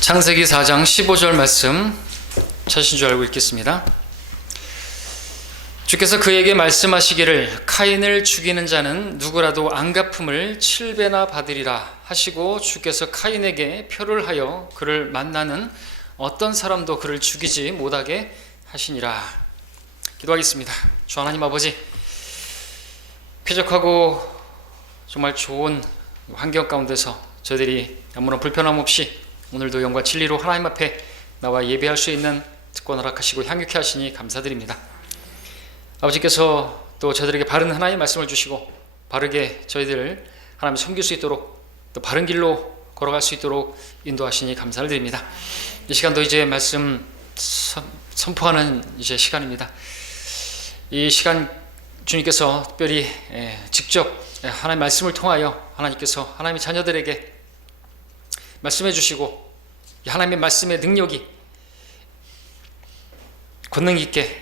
창세기 4장 15절 말씀 찾으신 줄 알고 읽겠습니다. 주께서 그에게 말씀하시기를 카인을 죽이는 자는 누구라도 안갚음을 7배나 받으리라 하시고, 주께서 카인에게 표를 하여 그를 만나는 어떤 사람도 그를 죽이지 못하게 하시니라. 기도하겠습니다. 주 하나님 아버지, 쾌적하고 정말 좋은 환경 가운데서 저희들이 아무런 불편함 없이 오늘도 영과 진리로 하나님 앞에 나와 예배할 수 있는 특권 허락하시고 향유케 하시니 감사드립니다. 아버지께서 또 저희들에게 바른 하나님의 말씀을 주시고 바르게 저희들을 하나님 섬길 수 있도록, 또 바른 길로 걸어갈 수 있도록 인도하시니 감사를 드립니다. 이 시간도 이제 말씀 선포하는 이제 시간입니다. 이 시간 주님께서 특별히 직접 하나님의 말씀을 통하여 하나님께서 하나님의 자녀들에게 말씀해 주시고, 하나님의 말씀의 능력이 권능 있게,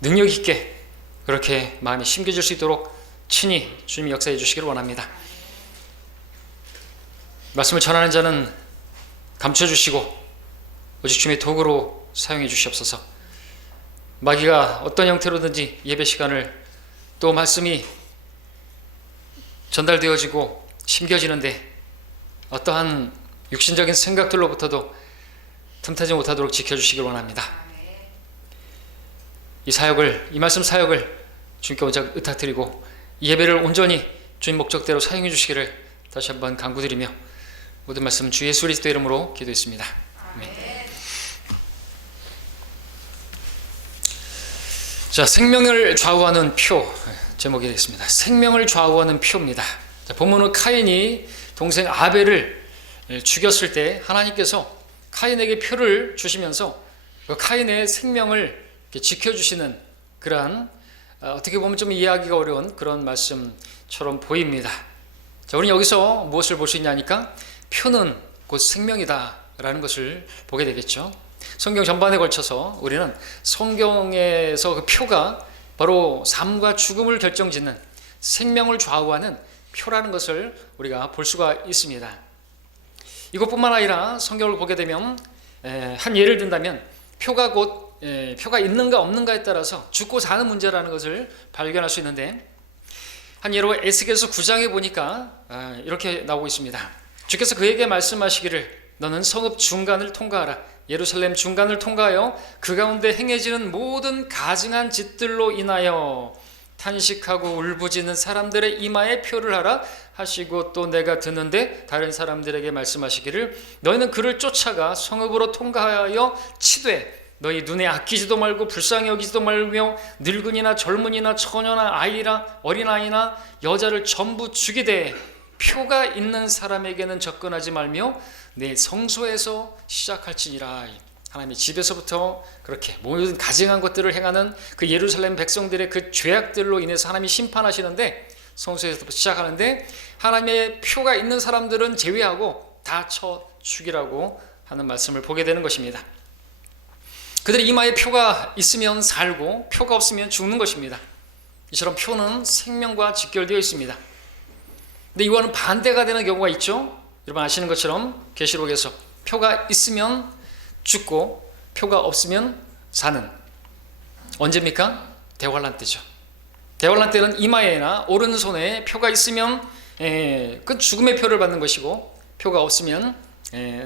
능력 있게 그렇게 마음이 심겨질 수 있도록 친히 주님이 역사해 주시기를 원합니다. 말씀을 전하는 자는 감춰 주시고 오직 주님의 도구로 사용해 주시옵소서. 마귀가 어떤 형태로든지 예배 시간을, 또 말씀이 전달되어지고 심겨지는데 어떠한 육신적인 생각들로부터도 틈타지 못하도록 지켜주시길 원합니다. 이 말씀 사역을 주님께 온전히 의탁드리고 이 예배를 온전히 주님 목적대로 사용해 주시기를 다시 한번 간구드리며 모든 말씀 주 예수 그리스도 이름으로 기도했습니다. 아멘. 자, 생명을 좌우하는 표, 제목이 되겠습니다. 생명을 좌우하는 표입니다. 자, 본문은 카인이 동생 아벨을 죽였을 때 하나님께서 카인에게 표를 주시면서 그 카인의 생명을 지켜주시는 그러한, 어떻게 보면 좀 이해하기가 어려운 그런 말씀처럼 보입니다. 자, 우리는 여기서 무엇을 볼 수 있냐니까 표는 곧 생명이다 라는 것을 보게 되겠죠. 성경 전반에 걸쳐서 우리는 성경에서 그 표가 바로 삶과 죽음을 결정짓는, 생명을 좌우하는 표라는 것을 우리가 볼 수가 있습니다. 이것뿐만 아니라 성경을 보게 되면 한 예를 든다면 표가 곧 표가 있는가 없는가에 따라서 죽고 사는 문제라는 것을 발견할 수 있는데, 한 예로 에스겔서 9장에 보니까 이렇게 나오고 있습니다. 주께서 그에게 말씀하시기를 너는 성읍 중간을 통과하라. 예루살렘 중간을 통과하여 그 가운데 행해지는 모든 가증한 짓들로 인하여 탄식하고 울부짖는 사람들의 이마에 표를 하라 하시고, 또 내가 듣는데 다른 사람들에게 말씀하시기를 너희는 그를 쫓아가 성읍으로 통과하여 치되 너희 눈에 아끼지도 말고 불쌍히 여기지도 말며 늙은이나 젊은이나 처녀나 아이나 어린아이나 여자를 전부 죽이되 표가 있는 사람에게는 접근하지 말며 내 성소에서 시작할지니라. 하나님의 집에서부터 그렇게 모든 가증한 것들을 행하는 그 예루살렘 백성들의 그 죄악들로 인해서 하나님이 심판하시는데, 성소에서부터 시작하는데 하나님의 표가 있는 사람들은 제외하고 다 쳐 죽이라고 하는 말씀을 보게 되는 것입니다. 그들의 이마에 표가 있으면 살고 표가 없으면 죽는 것입니다. 이처럼 표는 생명과 직결되어 있습니다. 근데 이와는 반대가 되는 경우가 있죠. 여러분 아시는 것처럼 계시록에서 표가 있으면 죽고 표가 없으면 사는, 언제입니까? 대환란 때죠. 대환란 때는 이마에나 오른손에 표가 있으면 그 죽음의 표를 받는 것이고, 표가 없으면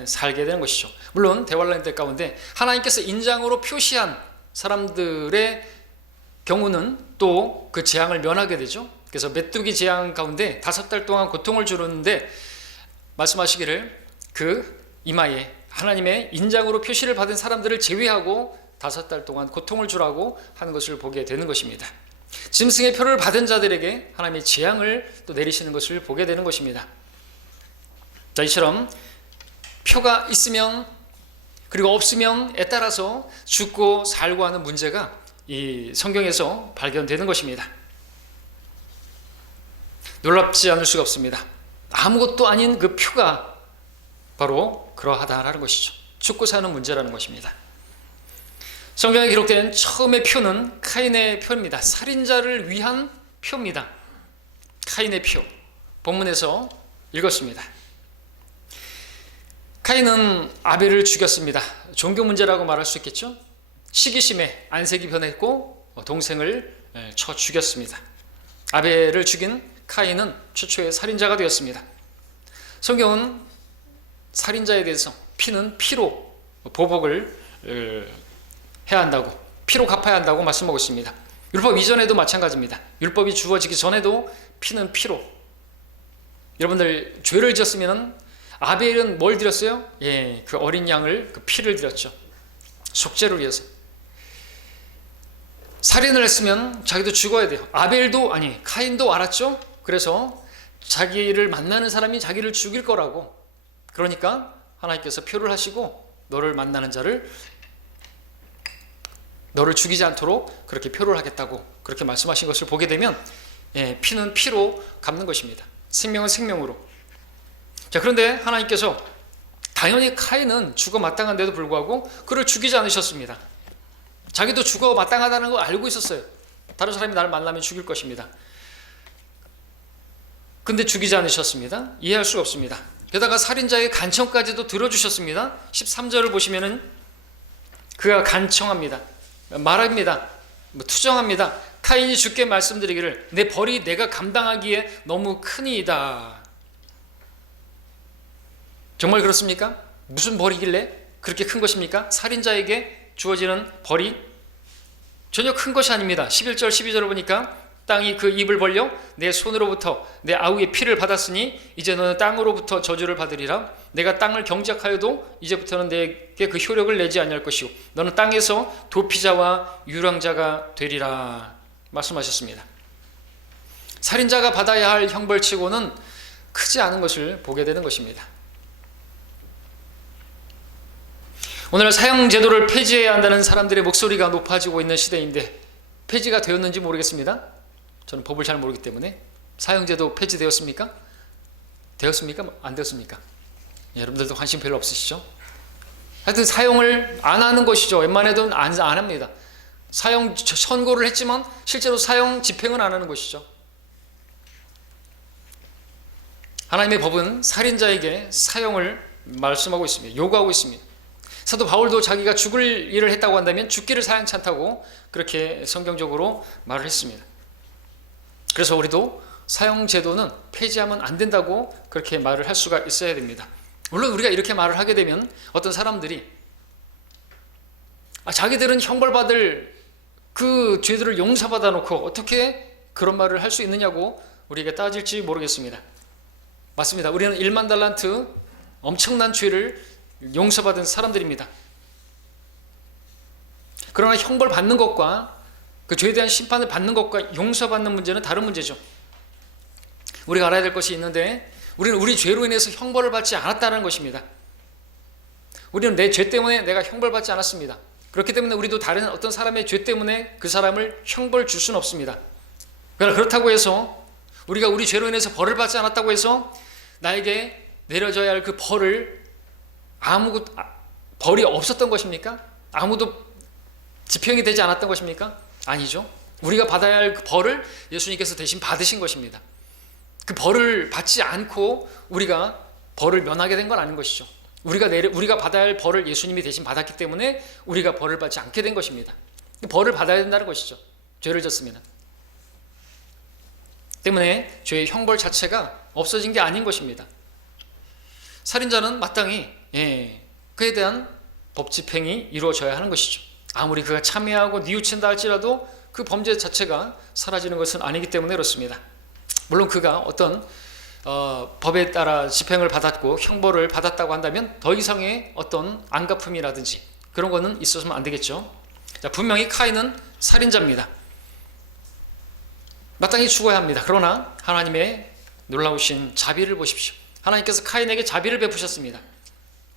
살게 되는 것이죠. 물론 대환란 때 가운데 하나님께서 인장으로 표시한 사람들의 경우는 또 그 재앙을 면하게 되죠. 그래서 메뚜기 재앙 가운데 5달 동안 고통을 주는데 말씀하시기를 그 이마에 하나님의 인장으로 표시를 받은 사람들을 제외하고 5달 동안 고통을 주라고 하는 것을 보게 되는 것입니다. 짐승의 표를 받은 자들에게 하나님의 재앙을 또 내리시는 것을 보게 되는 것입니다. 자, 이처럼 표가 있으면 그리고 없으면에 따라서 죽고 살고 하는 문제가 이 성경에서 발견되는 것입니다. 놀랍지 않을 수가 없습니다. 아무것도 아닌 그 표가 바로 그러하다라는 것이죠. 죽고 사는 문제라는 것입니다. 성경에 기록된 처음의 표는 카인의 표입니다. 살인자를 위한 표입니다. 카인의 표, 본문에서 읽었습니다. 카인은 아벨을 죽였습니다. 종교 문제라고 말할 수 있겠죠. 시기심에 안색이 변했고 동생을 쳐 죽였습니다. 아벨을 죽인 카인은 최초의 살인자가 되었습니다. 성경은 살인자에 대해서 피는 피로 보복을 해야 한다고, 피로 갚아야 한다고 말씀하고 있습니다. 율법 이전에도 마찬가지입니다. 율법이 주어지기 전에도 피는 피로. 여러분들 죄를 지었으면 아벨은 뭘 드렸어요? 예, 그 어린 양을, 그 피를 드렸죠. 속죄를 위해서. 살인을 했으면 자기도 죽어야 돼요. 카인도 알았죠? 그래서 자기를 만나는 사람이 자기를 죽일 거라고. 그러니까 하나님께서 표를 하시고 너를 만나는 자를, 너를 죽이지 않도록 그렇게 표를 하겠다고 그렇게 말씀하신 것을 보게 되면, 예, 피는 피로 갚는 것입니다. 생명은 생명으로. 자, 그런데 하나님께서 당연히 카인은 죽어 마땅한데도 불구하고 그를 죽이지 않으셨습니다. 자기도 죽어 마땅하다는 걸 알고 있었어요. 다른 사람이 나를 만나면 죽일 것입니다. 근데 죽이지 않으셨습니다. 이해할 수가 없습니다. 게다가 살인자의 간청까지도 들어주셨습니다. 13절을 보시면은 그가 간청합니다. 말합니다. 투정합니다. 카인이 주께 말씀드리기를 내 벌이 내가 감당하기에 너무 크니이다. 정말 그렇습니까? 무슨 벌이길래 그렇게 큰 것입니까? 살인자에게 주어지는 벌이 전혀 큰 것이 아닙니다. 11절 12절을 보니까 땅이 그 입을 벌려 내 손으로부터 내 아우의 피를 받았으니 이제 너는 땅으로부터 저주를 받으리라. 내가 땅을 경작하여도 이제부터는 내게 그 효력을 내지 아니할 것이요 너는 땅에서 도피자와 유랑자가 되리라 말씀하셨습니다. 살인자가 받아야 할 형벌치고는 크지 않은 것을 보게 되는 것입니다. 오늘 사형제도를 폐지해야 한다는 사람들의 목소리가 높아지고 있는 시대인데 폐지가 되었는지 모르겠습니다. 저는 법을 잘 모르기 때문에. 사형제도 폐지되었습니까? 되었습니까? 안 되었습니까? 여러분들도 관심 별로 없으시죠? 하여튼 사형을 안 하는 것이죠. 웬만해도 안 합니다. 사형 선고를 했지만 실제로 사형 집행은 안 하는 것이죠. 하나님의 법은 살인자에게 사형을 말씀하고 있습니다. 요구하고 있습니다. 사도 바울도 자기가 죽을 일을 했다고 한다면 죽기를 사양치 않다고 그렇게 성경적으로 말을 했습니다. 그래서 우리도 사형제도는 폐지하면 안 된다고 그렇게 말을 할 수가 있어야 됩니다. 물론 우리가 이렇게 말을 하게 되면 어떤 사람들이 자기들은 형벌받을 그 죄들을 용서받아 놓고 어떻게 그런 말을 할 수 있느냐고 우리에게 따질지 모르겠습니다. 맞습니다. 우리는 1만 달란트 엄청난 죄를 용서받은 사람들입니다. 그러나 형벌 받는 것과 그 죄에 대한 심판을 받는 것과 용서받는 문제는 다른 문제죠. 우리가 알아야 될 것이 있는데 우리는 우리 죄로 인해서 형벌을 받지 않았다는 것입니다. 우리는 내 죄 때문에 내가 형벌받지 않았습니다. 그렇기 때문에 우리도 다른 어떤 사람의 죄 때문에 그 사람을 형벌 줄 수는 없습니다. 그러나 그렇다고 해서 우리가 우리 죄로 인해서 벌을 받지 않았다고 해서 나에게 내려져야 할 그 벌이 없었던 것입니까? 아무도 집행이 되지 않았던 것입니까? 아니죠. 우리가 받아야 할 그 벌을 예수님께서 대신 받으신 것입니다. 그 벌을 받지 않고 우리가 벌을 면하게 된 건 아닌 것이죠. 우리가 받아야 할 벌을 예수님이 대신 받았기 때문에 우리가 벌을 받지 않게 된 것입니다. 벌을 받아야 된다는 것이죠. 죄를 졌으면. 때문에 죄의 형벌 자체가 없어진 게 아닌 것입니다. 살인자는 마땅히 그에 대한 법 집행이 이루어져야 하는 것이죠. 아무리 그가 참회하고 뉘우친다 할지라도 그 범죄 자체가 사라지는 것은 아니기 때문에 그렇습니다. 물론 그가 어떤 법에 따라 집행을 받았고 형벌을 받았다고 한다면 더 이상의 어떤 안갚음이라든지 그런 거는 있어서는 안 되겠죠. 자, 분명히 카인은 살인자입니다. 마땅히 죽어야 합니다. 그러나 하나님의 놀라우신 자비를 보십시오. 하나님께서 카인에게 자비를 베푸셨습니다.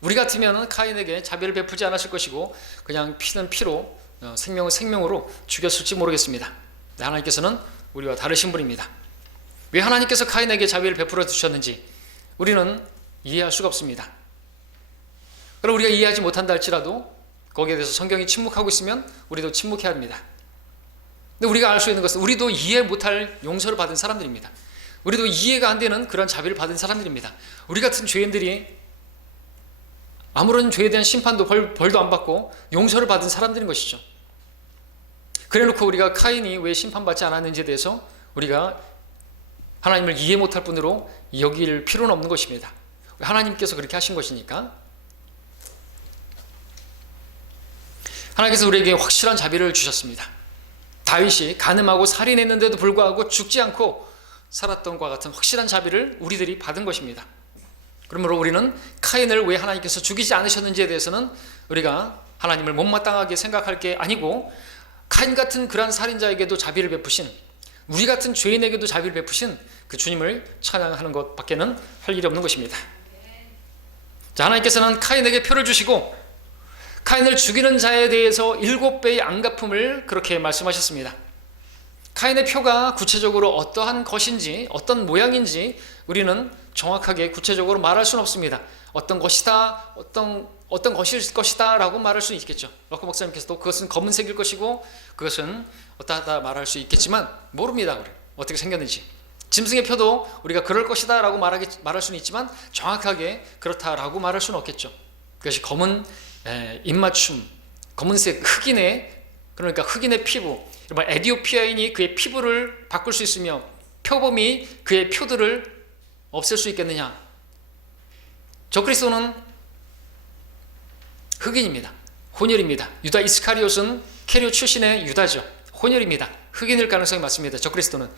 우리 같으면 카인에게 자비를 베푸지 않았을 것이고 그냥 피는 피로 생명은 생명으로 죽였을지 모르겠습니다. 하나님께서는 우리와 다르신 분입니다. 왜 하나님께서 카인에게 자비를 베풀어 주셨는지 우리는 이해할 수가 없습니다. 그럼 우리가 이해하지 못한다 할지라도 거기에 대해서 성경이 침묵하고 있으면 우리도 침묵해야 합니다. 근데 우리가 알 수 있는 것은 우리도 이해 못할 용서를 받은 사람들입니다. 우리도 이해가 안 되는 그런 자비를 받은 사람들입니다. 우리 같은 죄인들이 아무런 죄에 대한 심판도 벌도 안 받고 용서를 받은 사람들인 것이죠. 그래놓고 우리가 카인이 왜 심판받지 않았는지에 대해서 우리가 하나님을 이해 못할 뿐으로 여길 필요는 없는 것입니다. 하나님께서 그렇게 하신 것이니까. 하나님께서 우리에게 확실한 자비를 주셨습니다. 다윗이 간음하고 살인했는데도 불구하고 죽지 않고 살았던 것과 같은 확실한 자비를 우리들이 받은 것입니다. 그러므로 우리는 카인을 왜 하나님께서 죽이지 않으셨는지에 대해서는 우리가 하나님을 못마땅하게 생각할 게 아니고, 카인 같은 그러한 살인자에게도 자비를 베푸신, 우리 같은 죄인에게도 자비를 베푸신 그 주님을 찬양하는 것밖에는 할 일이 없는 것입니다. 자, 하나님께서는 카인에게 표를 주시고 카인을 죽이는 자에 대해서 7배의 안갚음을 그렇게 말씀하셨습니다. 카인의 표가 구체적으로 어떠한 것인지, 어떤 모양인지 우리는 정확하게 구체적으로 말할 수는 없습니다. 어떤 것이다, 어떤 것일 것이다 라고 말할 수는 있겠죠. 럭커 목사님께서도 그것은 검은색일 것이고 그것은 어떠하다 말할 수 있겠지만 모릅니다. 우리 어떻게 생겼는지. 짐승의 표도 우리가 그럴 것이다 라고 말할 수는 있지만 정확하게 그렇다라고 말할 수는 없겠죠. 그것이 검은 입맞춤, 검은색 흑인의, 그러니까 흑인의 피부, 에디오피아인이 그의 피부를 바꿀 수 있으며 표범이 그의 표들을 없앨 수 있겠느냐? 적그리스도는 흑인입니다. 혼혈입니다. 유다 이스카리옷은 캐리오 출신의 유다죠. 혼혈입니다. 흑인일 가능성이 많습니다. 적그리스도는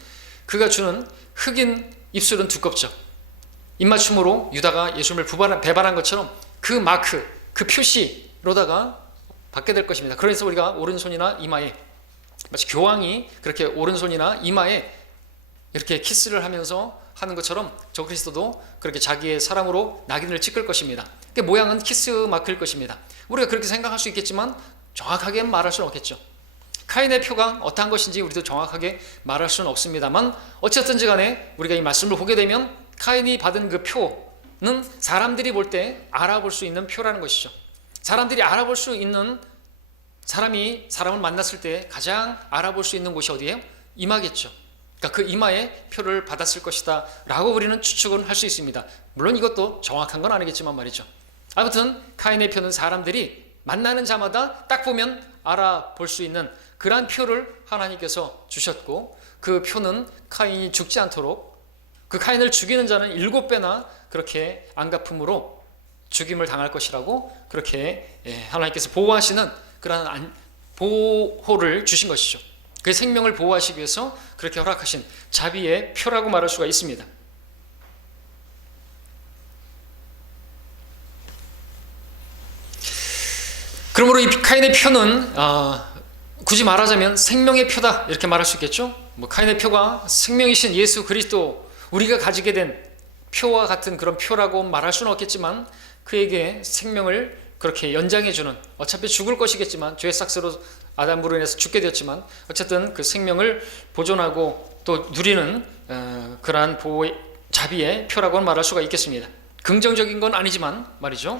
그가 주는 흑인 입술은 두껍죠. 입맞춤으로 유다가 예수님을 배반한 것처럼 그 마크, 그 표시로다가 받게 될 것입니다. 그래서 우리가 오른손이나 이마에, 마치 교황이 그렇게 오른손이나 이마에 이렇게 키스를 하면서 하는 것처럼 적그리스도도 그렇게 자기의 사랑으로 낙인을 찍을 것입니다. 그 모양은 키스 마크일 것입니다. 우리가 그렇게 생각할 수 있겠지만 정확하게 말할 수는 없겠죠. 카인의 표가 어떠한 것인지 우리도 정확하게 말할 수는 없습니다만, 어쨌든지 간에 우리가 이 말씀을 보게 되면 카인이 받은 그 표는 사람들이 볼 때 알아볼 수 있는 표라는 것이죠. 사람들이 알아볼 수 있는, 사람이 사람을 만났을 때 가장 알아볼 수 있는 곳이 어디예요? 이마겠죠. 그러니까 그 이마에 표를 받았을 것이다 라고 우리는 추측은 할 수 있습니다. 물론 이것도 정확한 건 아니겠지만 말이죠. 아무튼 카인의 표는 사람들이 만나는 자마다 딱 보면 알아볼 수 있는 그러한 표를 하나님께서 주셨고, 그 표는 카인이 죽지 않도록, 그 카인을 죽이는 자는 7배나 그렇게 안갚음으로 죽임을 당할 것이라고 그렇게 하나님께서 보호하시는 그러한 보호를 주신 것이죠. 그의 생명을 보호하시기 위해서 그렇게 허락하신 자비의 표라고 말할 수가 있습니다. 그러므로 이 카인의 표는 굳이 말하자면 생명의 표다 이렇게 말할 수 있겠죠. 카인의 표가 생명이신 예수 그리스도, 우리가 가지게 된 표와 같은 그런 표라고 말할 수는 없겠지만 그에게 생명을 그렇게 연장해주는, 어차피 죽을 것이겠지만 죄의 삭스로 아담으로 인해서 죽게 되었지만 어쨌든 그 생명을 보존하고 또 누리는 그러한 보호의 자비의 표라고 말할 수가 있겠습니다. 긍정적인 건 아니지만 말이죠.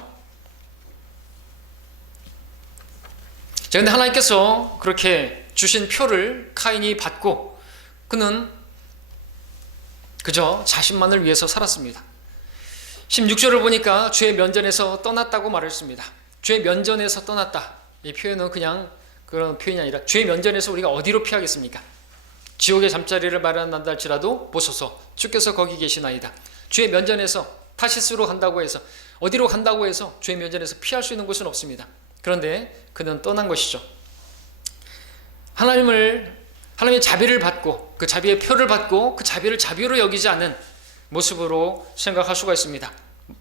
자, 근데 하나님께서 그렇게 주신 표를 카인이 받고 그는 그저 자신만을 위해서 살았습니다. 16절을 보니까 주의 면전에서 떠났다고 말했습니다. 주의 면전에서 떠났다. 이 표현은 그냥 그런 표현이 아니라 주의 면전에서 우리가 어디로 피하겠습니까? 지옥의 잠자리를 마련한다 할지라도 보소서 주께서 거기 계시나이다. 주의 면전에서 타시스로 간다고 해서, 어디로 간다고 해서 주의 면전에서 피할 수 있는 곳은 없습니다. 그런데 그는 떠난 것이죠. 하나님의 자비를 받고 그 자비의 표를 받고 그 자비를 자비로 여기지 않는 모습으로 생각할 수가 있습니다.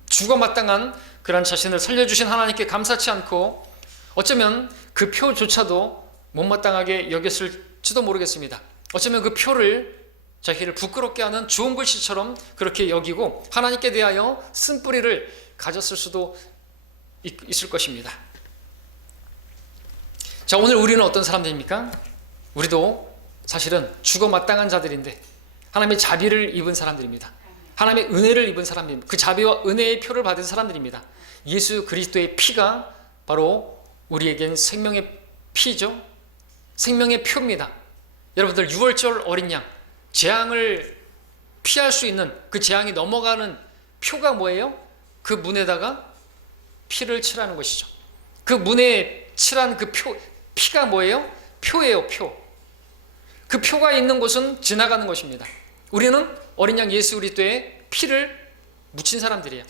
죽어 마땅한 그런 자신을 살려주신 하나님께 감사치 않고 어쩌면 그 표조차도 못마땅하게 여겼을지도 모르겠습니다. 어쩌면 그 표를 자기를 부끄럽게 하는 좋은 글씨처럼 그렇게 여기고 하나님께 대하여 쓴뿌리를 가졌을 수도 있을 것입니다. 자, 오늘 우리는 어떤 사람들입니까? 우리도 사실은 죽어 마땅한 자들인데 하나님의 자비를 입은 사람들입니다. 하나님의 은혜를 입은 사람들입니다. 그 자비와 은혜의 표를 받은 사람들입니다. 예수 그리스도의 피가 바로 우리에겐 생명의 피죠. 생명의 표입니다. 여러분들, 6월절 어린 양, 재앙을 피할 수 있는, 그 재앙이 넘어가는 표가 뭐예요? 그 문에다가 피를 칠하는 것이죠. 그 문에 칠한 그 피가 뭐예요? 표예요, 표. 그 표가 있는 곳은 지나가는 것입니다. 우리는 어린 양 예수 그리스도의 피를 묻힌 사람들이에요.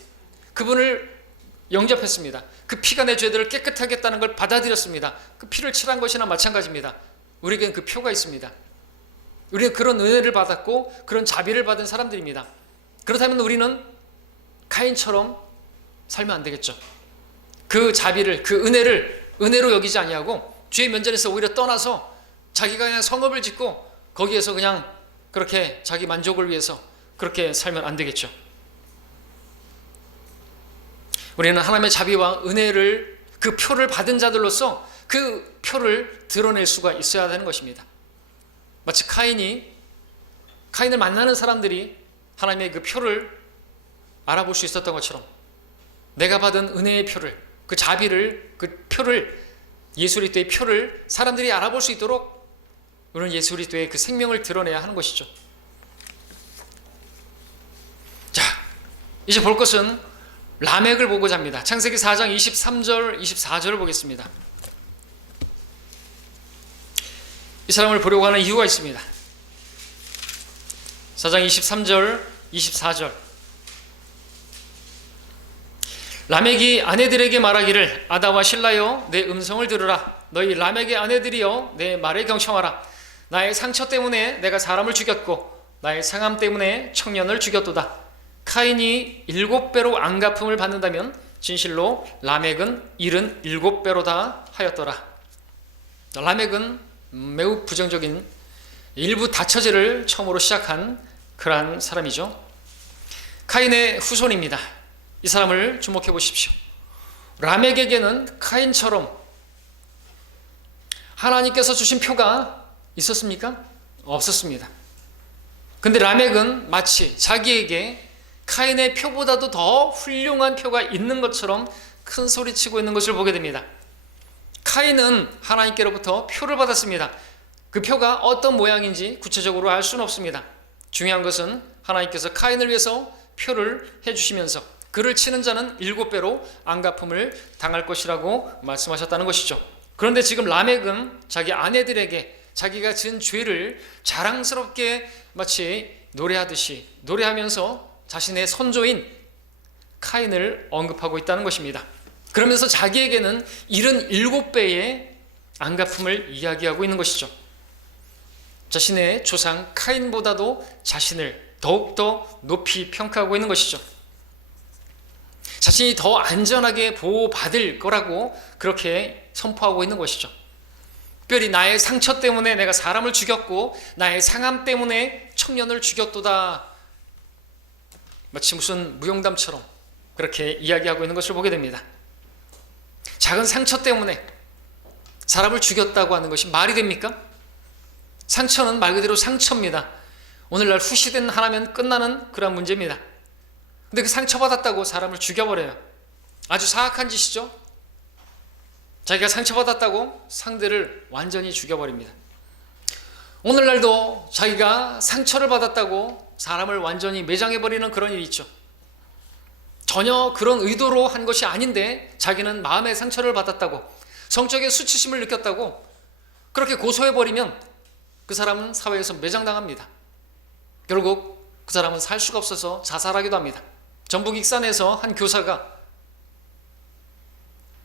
그분을 영접했습니다. 그 피가 내 죄들을 깨끗하게 했다는 걸 받아들였습니다. 그 피를 칠한 것이나 마찬가지입니다. 우리에게는 그 표가 있습니다. 우리는 그런 은혜를 받았고 그런 자비를 받은 사람들입니다. 그렇다면 우리는 가인처럼 살면 안 되겠죠. 그 자비를, 그 은혜를 은혜로 여기지 아니하고 주의 면전에서 오히려 떠나서 자기가 그냥 성읍을 짓고 거기에서 그냥 그렇게 자기 만족을 위해서 그렇게 살면 안 되겠죠. 우리는 하나님의 자비와 은혜를, 그 표를 받은 자들로서 그 표를 드러낼 수가 있어야 되는 것입니다. 마치 카인을 만나는 사람들이 하나님의 그 표를 알아볼 수 있었던 것처럼 내가 받은 은혜의 표를, 그 자비를, 그 표를, 예수 그리스도의 표를 사람들이 알아볼 수 있도록 우리는 예수 그리스도의 그 생명을 드러내야 하는 것이죠. 자, 이제 볼 것은 라멕을 보고자 합니다. 창세기 4장 23절, 24절을 보겠습니다. 이 사람을 보려고 하는 이유가 있습니다. 4장 23절, 24절. 라멕이 아내들에게 말하기를 아다와 실라여 내 음성을 들으라. 너희 라멕의 아내들이여 내 말에 경청하라. 나의 상처 때문에 내가 사람을 죽였고 나의 상함 때문에 청년을 죽였도다. 카인이 7배로 안갚음을 받는다면 진실로 라멕은 77배로다 하였더라. 라멕은 매우 부정적인 일부 다처제를 처음으로 시작한 그러한 사람이죠. 카인의 후손입니다. 이 사람을 주목해 보십시오. 라멕에게는 카인처럼 하나님께서 주신 표가 있었습니까? 없었습니다. 근데 라멕은 마치 자기에게 카인의 표보다도 더 훌륭한 표가 있는 것처럼 큰 소리치고 있는 것을 보게 됩니다. 카인은 하나님께로부터 표를 받았습니다. 그 표가 어떤 모양인지 구체적으로 알 수는 없습니다. 중요한 것은 하나님께서 카인을 위해서 표를 해주시면서 그를 치는 자는 7배로 안갚음을 당할 것이라고 말씀하셨다는 것이죠. 그런데 지금 라멕은 자기 아내들에게 자기가 지은 죄를 자랑스럽게 마치 노래하듯이 노래하면서 자신의 선조인 카인을 언급하고 있다는 것입니다. 그러면서 자기에게는 77배의 안갚음을 이야기하고 있는 것이죠. 자신의 조상 카인보다도 자신을 더욱더 높이 평가하고 있는 것이죠. 자신이 더 안전하게 보호받을 거라고 그렇게 선포하고 있는 것이죠. 특별히 나의 상처 때문에 내가 사람을 죽였고 나의 상함 때문에 청년을 죽였도다. 마치 무슨 무용담처럼 그렇게 이야기하고 있는 것을 보게 됩니다. 작은 상처 때문에 사람을 죽였다고 하는 것이 말이 됩니까? 상처는 말 그대로 상처입니다. 오늘날 후시된 하나면 끝나는 그런 문제입니다. 근데 그 상처받았다고 사람을 죽여버려요. 아주 사악한 짓이죠. 자기가 상처받았다고 상대를 완전히 죽여버립니다. 오늘날도 자기가 상처를 받았다고 사람을 완전히 매장해버리는 그런 일이 있죠. 전혀 그런 의도로 한 것이 아닌데 자기는 마음의 상처를 받았다고, 성적인 수치심을 느꼈다고 그렇게 고소해버리면 그 사람은 사회에서 매장당합니다. 결국 그 사람은 살 수가 없어서 자살하기도 합니다. 전북 익산에서 한 교사가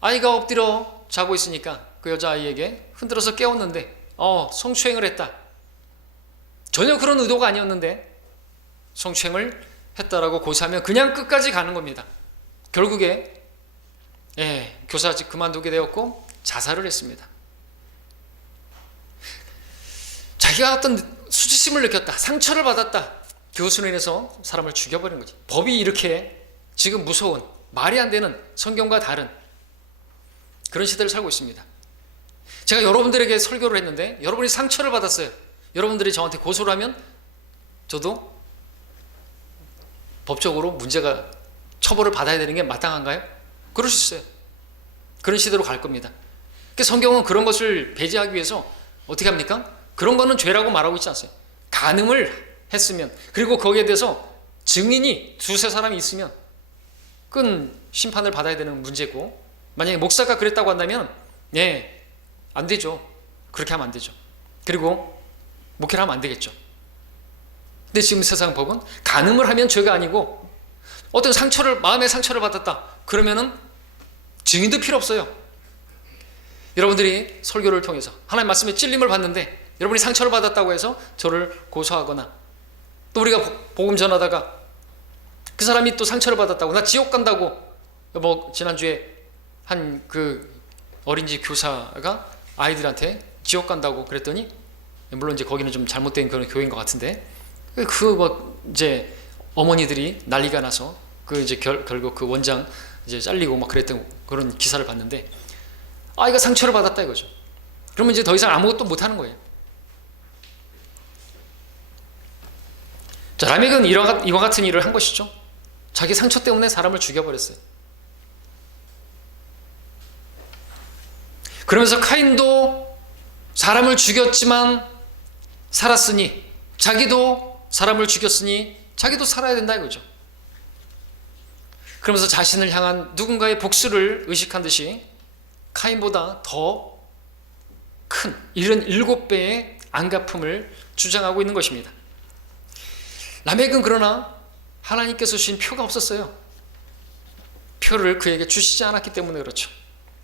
아이가 엎드려 자고 있으니까 그 여자아이에게 흔들어서 깨웠는데 성추행을 했다. 전혀 그런 의도가 아니었는데 성추행을 했다라고 고소하면 그냥 끝까지 가는 겁니다. 결국에 교사직 그만두게 되었고 자살을 했습니다. 자기가 어떤 수치심을 느꼈다, 상처를 받았다, 그것으로 인해서 사람을 죽여버린 거지. 법이 이렇게 지금 무서운, 말이 안 되는, 성경과 다른 그런 시대를 살고 있습니다. 제가 여러분들에게 설교를 했는데 여러분이 상처를 받았어요. 여러분들이 저한테 고소를 하면 저도 법적으로 문제가, 처벌을 받아야 되는 게 마땅한가요? 그럴 수 있어요. 그런 시대로 갈 겁니다. 그러니까 성경은 그런 것을 배제하기 위해서 어떻게 합니까? 그런 거는 죄라고 말하고 있지 않습니다. 간음을 했으면, 그리고 거기에 대해서 증인이 두세 사람이 있으면 그건 심판을 받아야 되는 문제고, 만약에 목사가 그랬다고 한다면 안 되죠. 그렇게 하면 안 되죠. 그리고 목회를 하면 안 되겠죠. 근데 지금 세상 법은 간음을 하면 죄가 아니고, 어떤 마음의 상처를 받았다 그러면은 증인도 필요 없어요. 여러분들이 설교를 통해서 하나님 말씀에 찔림을 받는데, 여러분이 상처를 받았다고 해서 저를 고소하거나, 또 우리가 복음 전하다가 그 사람이 또 상처를 받았다고 나 지옥 간다고, 지난주에 한 그 어린이집 교사가 아이들한테 지옥 간다고 그랬더니, 물론 이제 거기는 좀 잘못된 그런 교회인 것 같은데, 이제 어머니들이 난리가 나서 이제 결국 그 원장 이제 잘리고 그랬던 그런 기사를 봤는데, 아이가 상처를 받았다 이거죠. 그러면 이제 더 이상 아무것도 못 하는 거예요. 자, 라멕은 이와 같은 일을 한 것이죠. 자기 상처 때문에 사람을 죽여버렸어요. 그러면서 카인도 사람을 죽였지만 살았으니, 자기도 사람을 죽였으니 자기도 살아야 된다 이거죠. 그러면서 자신을 향한 누군가의 복수를 의식한 듯이 카인보다 더 큰 77배의 안갚음을 주장하고 있는 것입니다. 라멕은 그러나 하나님께서 주신 표가 없었어요. 표를 그에게 주시지 않았기 때문에 그렇죠.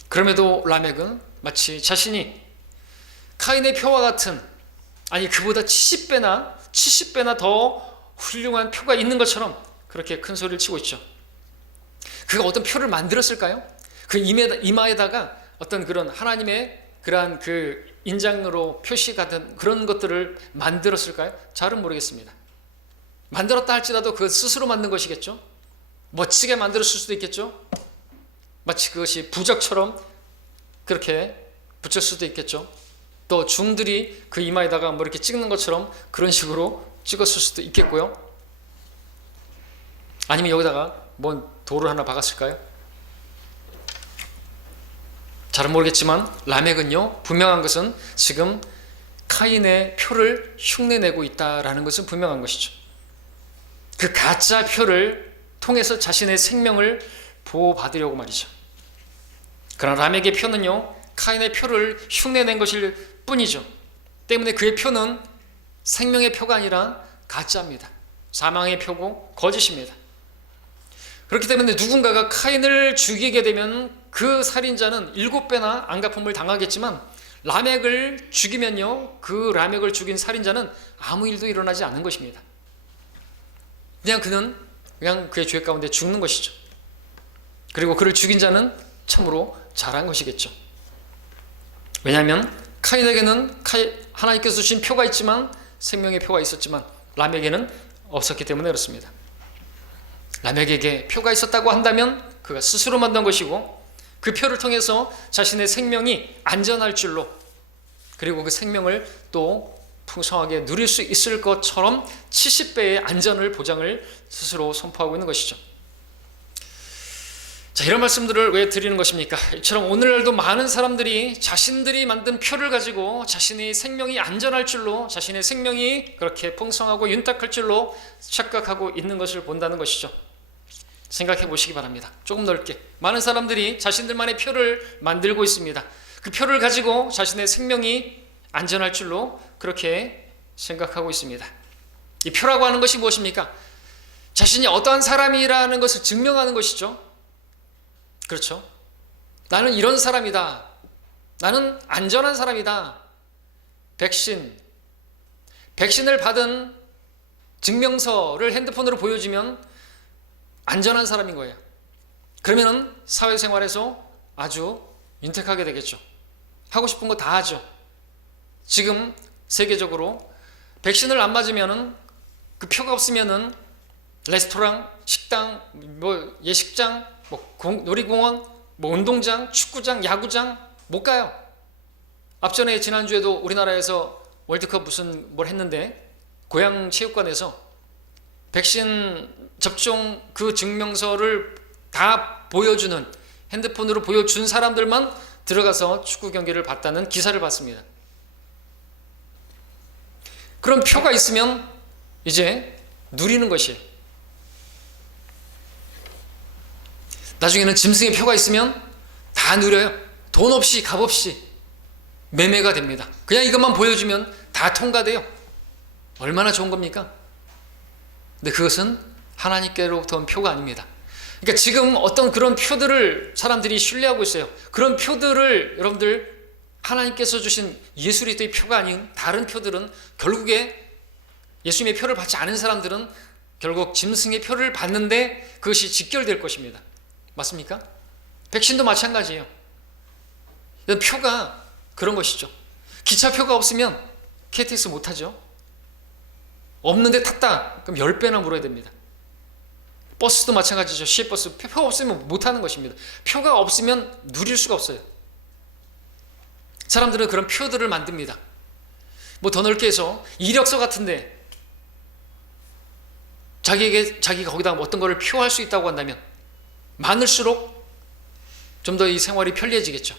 그럼에도 라멕은 마치 자신이 카인의 표와 같은, 아니 그보다 70배나 더 훌륭한 표가 있는 것처럼 그렇게 큰 소리를 치고 있죠. 그가 어떤 표를 만들었을까요? 그 이마에다가 어떤 그런 하나님의 그러한 그 인장으로 표시 같은 그런 것들을 만들었을까요? 잘은 모르겠습니다. 만들었다 할지라도 그 스스로 만든 것이겠죠. 멋지게 만들었을 수도 있겠죠. 마치 그것이 부적처럼 그렇게 붙였을 수도 있겠죠. 또 중들이 그 이마에다가 이렇게 찍는 것처럼 그런 식으로 찍었을 수도 있겠고요. 아니면 여기다가 돌을 하나 박았을까요? 잘은 모르겠지만 라멕은요, 분명한 것은 지금 카인의 표를 흉내내고 있다라는 것은 분명한 것이죠. 그 가짜 표를 통해서 자신의 생명을 보호받으려고 말이죠. 그러나 라멕의 표는요, 카인의 표를 흉내낸 것일 뿐이죠. 때문에 그의 표는 생명의 표가 아니라 가짜입니다. 사망의 표고 거짓입니다. 그렇기 때문에 누군가가 카인을 죽이게 되면 그 살인자는 7배나 안갚음을 당하겠지만, 라멕을 죽이면요, 그 라멕을 죽인 살인자는 아무 일도 일어나지 않는 것입니다. 그는 그의 죄 가운데 죽는 것이죠. 그리고 그를 죽인 자는 참으로 잘한 것이겠죠. 왜냐하면 카인에게는 하나님께서 주신 표가 있지만, 생명의 표가 있었지만 라멕에게는 없었기 때문에 그렇습니다. 라멕에게 표가 있었다고 한다면 그가 스스로 만든 것이고, 그 표를 통해서 자신의 생명이 안전할 줄로, 그리고 그 생명을 또 풍성하게 누릴 수 있을 것처럼 70배의 안전을 보장을 스스로 선포하고 있는 것이죠. 자, 이런 말씀들을 왜 드리는 것입니까? 이처럼 오늘날도 많은 사람들이 자신들이 만든 표를 가지고 자신의 생명이 안전할 줄로, 자신의 생명이 그렇게 풍성하고 윤택할 줄로 착각하고 있는 것을 본다는 것이죠. 생각해 보시기 바랍니다. 조금 넓게. 많은 사람들이 자신들만의 표를 만들고 있습니다. 그 표를 가지고 자신의 생명이 안전할 줄로 그렇게 생각하고 있습니다. 이 표라고 하는 것이 무엇입니까? 자신이 어떠한 사람이라는 것을 증명하는 것이죠. 그렇죠? 나는 이런 사람이다. 나는 안전한 사람이다. 백신을 받은 증명서를 핸드폰으로 보여주면 안전한 사람인 거예요. 그러면 사회생활에서 아주 윤택하게 되겠죠. 하고 싶은 거 다 하죠. 지금 세계적으로 백신을 안 맞으면은, 그 표가 없으면은 레스토랑, 식당, 예식장, 놀이공원, 운동장, 축구장, 야구장 못 가요. 앞전에 지난주에도 우리나라에서 월드컵 뭘 했는데, 고양체육관에서 백신 접종 그 증명서를 다 보여주는, 핸드폰으로 보여준 사람들만 들어가서 축구 경기를 봤다는 기사를 봤습니다. 그런 표가 있으면 이제 누리는 것이에요. 나중에는 짐승의 표가 있으면 다 누려요. 돈 없이 값 없이 매매가 됩니다. 그냥 이것만 보여주면 다 통과돼요. 얼마나 좋은 겁니까? 근데 그것은 하나님께로부터 온 표가 아닙니다. 그러니까 지금 어떤 그런 표들을 사람들이 신뢰하고 있어요. 그런 표들을 여러분들 하나님께서 주신 예수 그리스도의 표가 아닌 다른 표들은 결국에 예수님의 표를 받지 않은 사람들은 결국 짐승의 표를 받는데 그것이 직결될 것입니다. 맞습니까? 백신도 마찬가지예요. 표가 그런 것이죠. 기차표가 없으면 KTX 못하죠. 없는데 탔다 그럼 10배나 물어야 됩니다. 버스도 마찬가지죠. 시외버스 표 없으면 못하는 것입니다. 표가 없으면 누릴 수가 없어요. 사람들은 그런 표들을 만듭니다. 뭐 더 넓게 해서 이력서 같은데 자기가 거기다 어떤 거를 표할 수 있다고 한다면 많을수록 좀 더 이 생활이 편리해지겠죠.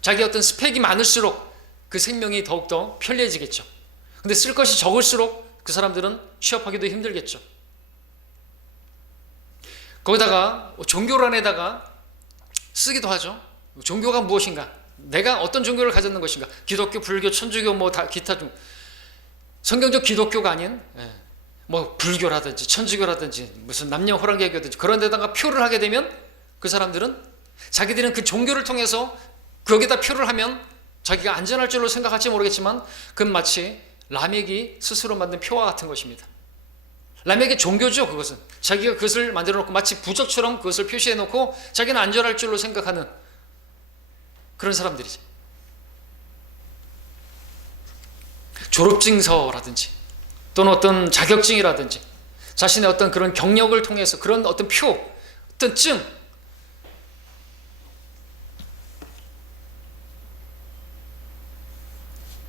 자기 어떤 스펙이 많을수록 그 생명이 더욱더 편리해지겠죠. 근데 쓸 것이 적을수록 그 사람들은 취업하기도 힘들겠죠. 거기다가 종교란에다가 쓰기도 하죠. 종교가 무엇인가? 내가 어떤 종교를 가졌는 것인가? 기독교, 불교, 천주교 뭐 다 기타 중 성경적 기독교가 아닌 뭐 불교라든지 천주교라든지 무슨 남녀 호랑개교든지 그런 데다가 표를 하게 되면 그 사람들은 자기들은 그 종교를 통해서 거기다 표를 하면 자기가 안전할 줄로 생각할지 모르겠지만 그건 마치 라멕이 스스로 만든 표와 같은 것입니다. 라멕의 종교죠. 그것은 자기가 그것을 만들어 놓고 마치 부적처럼 그것을 표시해 놓고 자기는 안전할 줄로 생각하는 그런 사람들이죠. 졸업증서라든지 또는 어떤 자격증이라든지 자신의 어떤 그런 경력을 통해서 그런 어떤 표, 어떤 증,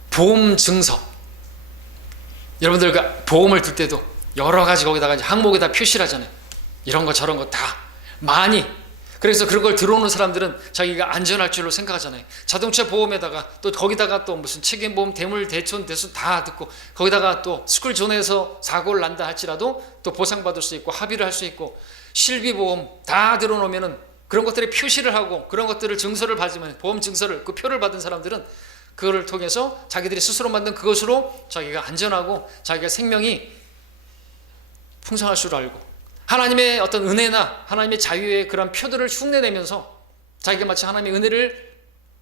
보험 증서. 여러분들 보험을 들 때도 여러 가지 거기다가 항목에다 표시를 하잖아요. 이런 거 저런 거 다 많이. 그래서 그런 걸 들어오는 사람들은 자기가 안전할 줄로 생각하잖아요. 자동차 보험에다가 또 거기다가 또 무슨 책임보험, 대물, 대손, 대수 다 듣고 거기다가 또 스쿨존에서 사고를 난다 할지라도 또 보상받을 수 있고 합의를 할 수 있고 실비보험 다 들어놓으면은 그런 것들에 표시를 하고 그런 것들을 증서를 받으면 보험 증서를 그 표를 받은 사람들은 그거를 통해서 자기들이 스스로 만든 그것으로 자기가 안전하고 자기가 생명이 풍성할 줄 알고 하나님의 어떤 은혜나 하나님의 자유의 그런 표들을 흉내내면서 자기가 마치 하나님의 은혜를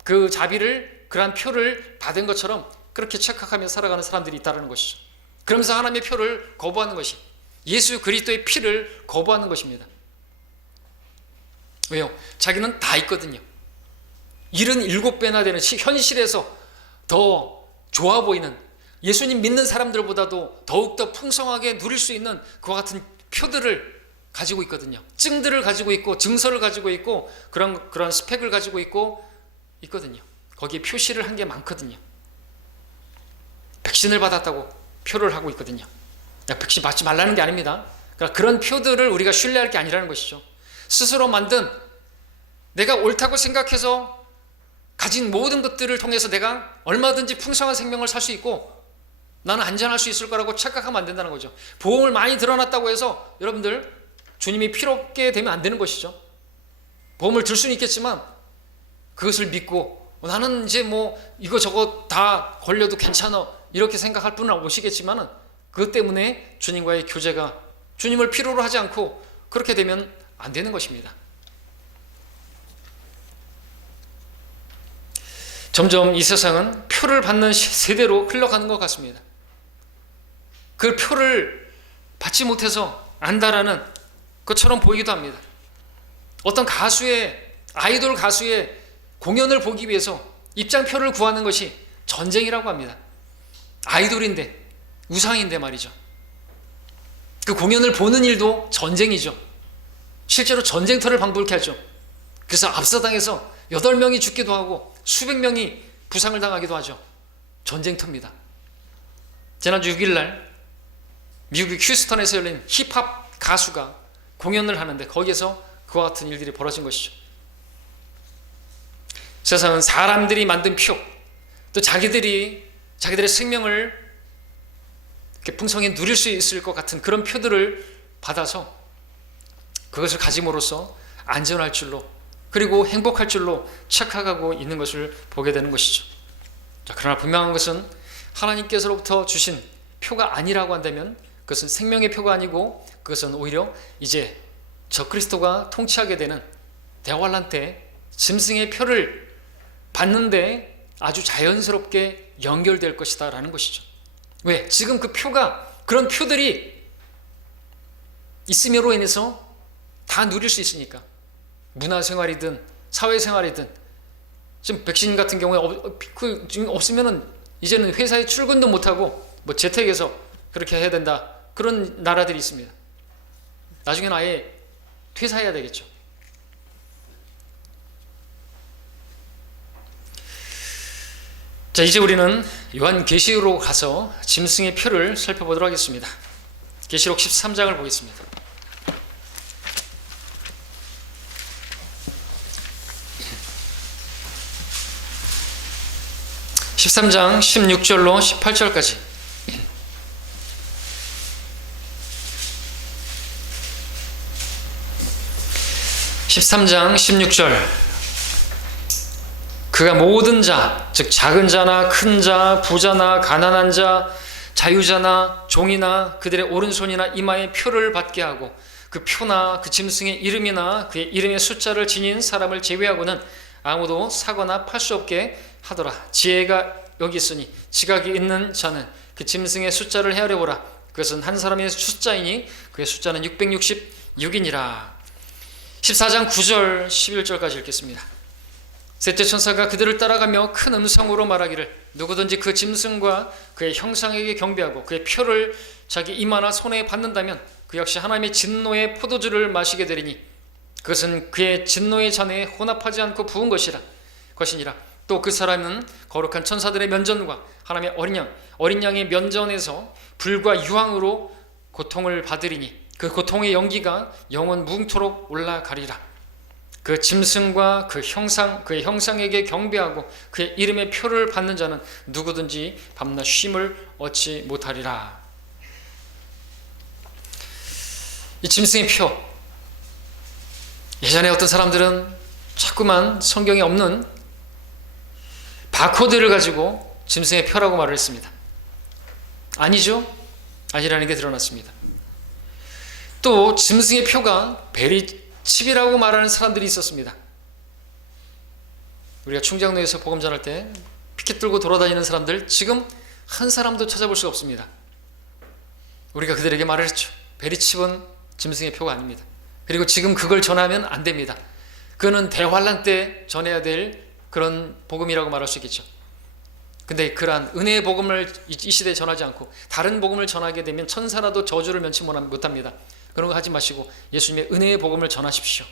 그 자비를 그런 표를 받은 것처럼 그렇게 착각하며 살아가는 사람들이 있다는 것이죠. 그러면서 하나님의 표를 거부하는 것이 예수 그리스도의 피를 거부하는 것입니다. 왜요? 자기는 다 있거든요. 77배나 되는 현실에서 더 좋아 보이는 예수님 믿는 사람들보다도 더욱더 풍성하게 누릴 수 있는 그와 같은 표들을 가지고 있거든요. 증들을 가지고 있고 증서를 가지고 있고 그런 스펙을 가지고 있거든요. 거기에 표시를 한 게 많거든요. 백신을 받았다고 표를 하고 있거든요. 백신 받지 말라는 게 아닙니다. 그러니까 그런 표들을 우리가 신뢰할 게 아니라는 것이죠. 스스로 만든 내가 옳다고 생각해서 가진 모든 것들을 통해서 내가 얼마든지 풍성한 생명을 살 수 있고 나는 안전할 수 있을 거라고 착각하면 안 된다는 거죠. 보험을 많이 들어놨다고 해서 여러분들 주님이 필요하게 되면 안 되는 것이죠. 보험을 들 수는 있겠지만 그것을 믿고 나는 이제 뭐 이거 저거 다 걸려도 괜찮아 이렇게 생각할 분은 오시겠지만 그것 때문에 주님과의 교제가 주님을 필요로 하지 않고 그렇게 되면 안 되는 것입니다. 점점 이 세상은 표를 받는 세대로 흘러가는 것 같습니다. 그 표를 받지 못해서 안다라는 것처럼 보이기도 합니다. 어떤 아이돌 가수의 공연을 보기 위해서 입장표를 구하는 것이 전쟁이라고 합니다. 아이돌인데 우상인데 말이죠. 그 공연을 보는 일도 전쟁이죠. 실제로 전쟁터를 방불케 하죠. 그래서 압사당해서 8명이 죽기도 하고 수백 명이 부상을 당하기도 하죠. 전쟁터입니다. 지난주 6일날 미국 휴스턴에서 열린 힙합 가수가 공연을 하는데 거기에서 그와 같은 일들이 벌어진 것이죠. 세상은 사람들이 만든 표, 또 자기들의 생명을 이렇게 풍성히 누릴 수 있을 것 같은 그런 표들을 받아서 그것을 가짐으로써 안전할 줄로, 그리고 행복할 줄로 착각하고 있는 것을 보게 되는 것이죠. 자, 그러나 분명한 것은 하나님께서로부터 주신 표가 아니라고 한다면 그것은 생명의 표가 아니고 그것은 오히려 이제 적그리스도가 통치하게 되는 대환란 때 짐승의 표를 받는데 아주 자연스럽게 연결될 것이다 라는 것이죠. 왜? 지금 그 표가, 그런 표들이 있음으로 인해서 다 누릴 수 있으니까. 문화생활이든 사회생활이든, 지금 백신 같은 경우에 지금 없으면은 이제는 회사에 출근도 못하고 뭐 재택에서 그렇게 해야 된다, 그런 나라들이 있습니다. 나중에는 아예 퇴사해야 되겠죠. 자, 이제 우리는 요한계시록으로 가서 짐승의 표를 살펴보도록 하겠습니다. 계시록 13장을 보겠습니다. 13장 16절로 18절까지. (13장 16절) 그가 모든 자, 즉 작은 자나 큰 자, 부자나 가난한 자, 자유자나 종이나 그들의 오른손이나 이마에 표를 받게 하고 그 표나 그 짐승의 이름이나 그의 이름의 숫자를 지닌 사람을 제외하고는 아무도 사거나 팔 수 없게 하더라. 지혜가 여기 있으니 지각이 있는 자는 그 짐승의 숫자를 헤아려보라. 그것은 한 사람의 숫자이니 그의 숫자는 666이니라. 14장 9절 11절까지 읽겠습니다. 셋째 천사가 그들을 따라가며 큰 음성으로 말하기를 누구든지 그 짐승과 그의 형상에게 경배하고 그의 표를 자기 이마나 손에 받는다면 그 역시 하나님의 진노의 포도주를 마시게 되리니 그것은 그의 진노의 잔에 혼합하지 않고 부은 것이니라. 또 그 사람은 거룩한 천사들의 면전과 하나님의 어린 양의 면전에서 불과 유황으로 고통을 받으리니 그 고통의 연기가 영원 무궁토록 올라가리라. 그 짐승과 그의 형상에게 경배하고 그의 이름의 표를 받는 자는 누구든지 밤낮 쉼을 얻지 못하리라. 이 짐승의 표, 예전에 어떤 사람들은 자꾸만 성경에 없는 바코드를 가지고 짐승의 표라고 말을 했습니다. 아니죠? 아니라는 게 드러났습니다. 또 짐승의 표가 베리칩이라고 말하는 사람들이 있었습니다. 우리가 충장로에서 복음 전할 때 피켓 들고 돌아다니는 사람들 지금 한 사람도 찾아볼 수가 없습니다. 우리가 그들에게 말을 했죠. 베리칩은 짐승의 표가 아닙니다. 그리고 지금 그걸 전하면 안 됩니다. 그거는 대환란 때 전해야 될 그런 복음이라고 말할 수 있겠죠. 근데 그러한 은혜의 복음을 이 시대에 전하지 않고 다른 복음을 전하게 되면 천사라도 저주를 면치 못합니다. 그런 거 하지 마시고 예수님의 은혜의 복음을 전하십시오.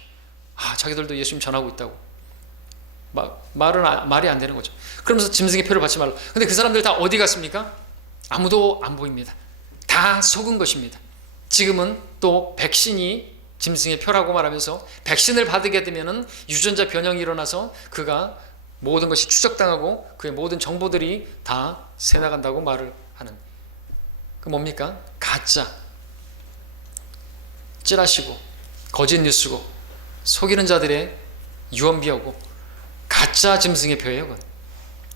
자기들도 예수님 전하고 있다고 말이 안 되는 거죠. 그러면서 짐승의 표를 받지 말라. 근데 그 사람들 다 어디 갔습니까? 아무도 안 보입니다. 다 속은 것입니다. 지금은 또 백신이 짐승의 표라고 말하면서 백신을 받게 되면은 유전자 변형이 일어나서 그가 모든 것이 추적당하고 그의 모든 정보들이 다 새나간다고 말을 하는, 그 뭡니까? 가짜, 찌라시고 거짓 뉴스고 속이는 자들의 유언비어고 가짜 짐승의 표예요. 그건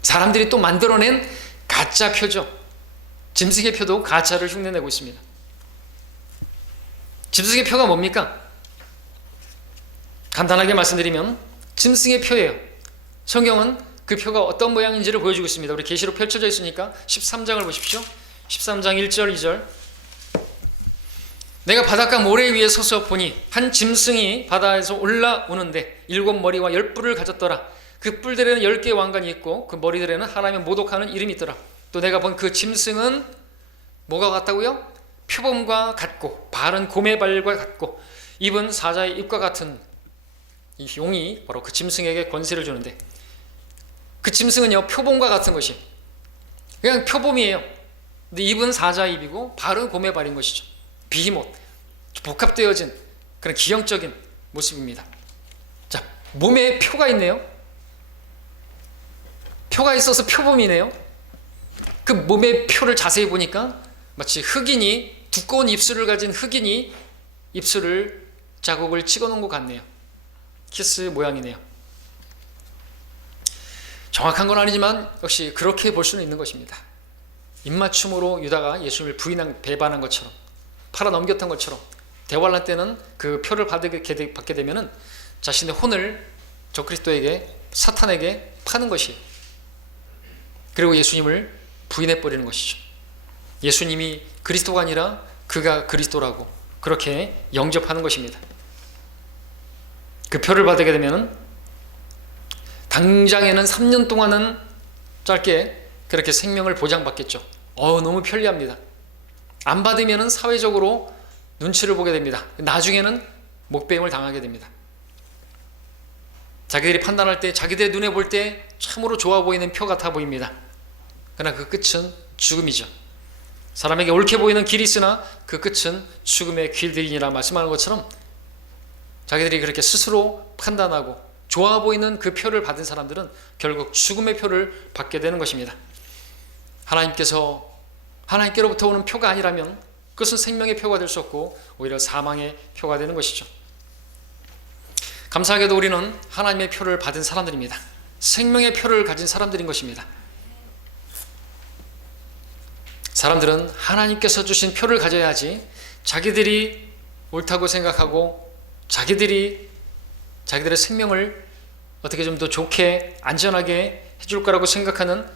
사람들이 또 만들어낸 가짜 표죠. 짐승의 표도 가짜를 흉내내고 있습니다. 짐승의 표가 뭡니까? 간단하게 말씀드리면 짐승의 표예요. 성경은 그 표가 어떤 모양인지를 보여주고 있습니다. 우리 계시록 펼쳐져 있으니까 13장을 보십시오. 13장 1절 2절. 내가 바닷가 모래 위에 서서 보니 한 짐승이 바다에서 올라오는데 7머리와 10뿔을 가졌더라. 그 뿔들에는 10개의 왕관이 있고 그 머리들에는 하나님의 모독하는 이름이 있더라. 또 내가 본 그 짐승은 뭐가 같다고요? 표범과 같고 발은 곰의 발과 같고 입은 사자의 입과 같은 이 용이 바로 그 짐승에게 권세를 주는데, 그 짐승은요 표범과 같은 것이 그냥 표범이에요. 근데 입은 사자의 입이고 발은 곰의 발인 것이죠. 비히못, 복합되어진 그런 기형적인 모습입니다. 자, 몸에 표가 있네요. 표가 있어서 표범이네요. 그 몸의 표를 자세히 보니까 마치 흑인이, 두꺼운 입술을 가진 흑인이 입술을 자국을 찍어 놓은 것 같네요. 키스 모양이네요. 정확한 건 아니지만 역시 그렇게 볼 수는 있는 것입니다. 입맞춤으로 유다가 예수님을 배반한 것처럼, 팔아 넘겼던 것처럼, 대환란 때는 그 표를 받게 되면은 자신의 혼을 적그리스도에게, 사탄에게 파는 것이에요. 그리고 예수님을 부인해 버리는 것이죠. 예수님이 그리스도가 아니라 그가 그리스도라고 그렇게 영접하는 것입니다. 그 표를 받게 되면은 당장에는 3년 동안은 짧게 그렇게 생명을 보장받겠죠. 너무 편리합니다. 안 받으면은 사회적으로 눈치를 보게 됩니다. 나중에는 목배임을 당하게 됩니다. 자기들이 판단할 때, 자기들의 눈에 볼 때 참으로 좋아 보이는 표 같아 보입니다. 그러나 그 끝은 죽음이죠. 사람에게 옳게 보이는 길이 있으나 그 끝은 죽음의 길들이니라 말씀하는 것처럼 자기들이 그렇게 스스로 판단하고 좋아 보이는 그 표를 받은 사람들은 결국 죽음의 표를 받게 되는 것입니다. 하나님께로부터 오는 표가 아니라면 그것은 생명의 표가 될 수 없고 오히려 사망의 표가 되는 것이죠. 감사하게도 우리는 하나님의 표를 받은 사람들입니다. 생명의 표를 가진 사람들인 것입니다. 사람들은 하나님께서 주신 표를 가져야지 자기들이 옳다고 생각하고 자기들의 생명을 어떻게 좀 더 좋게 안전하게 해줄 거라고 생각하는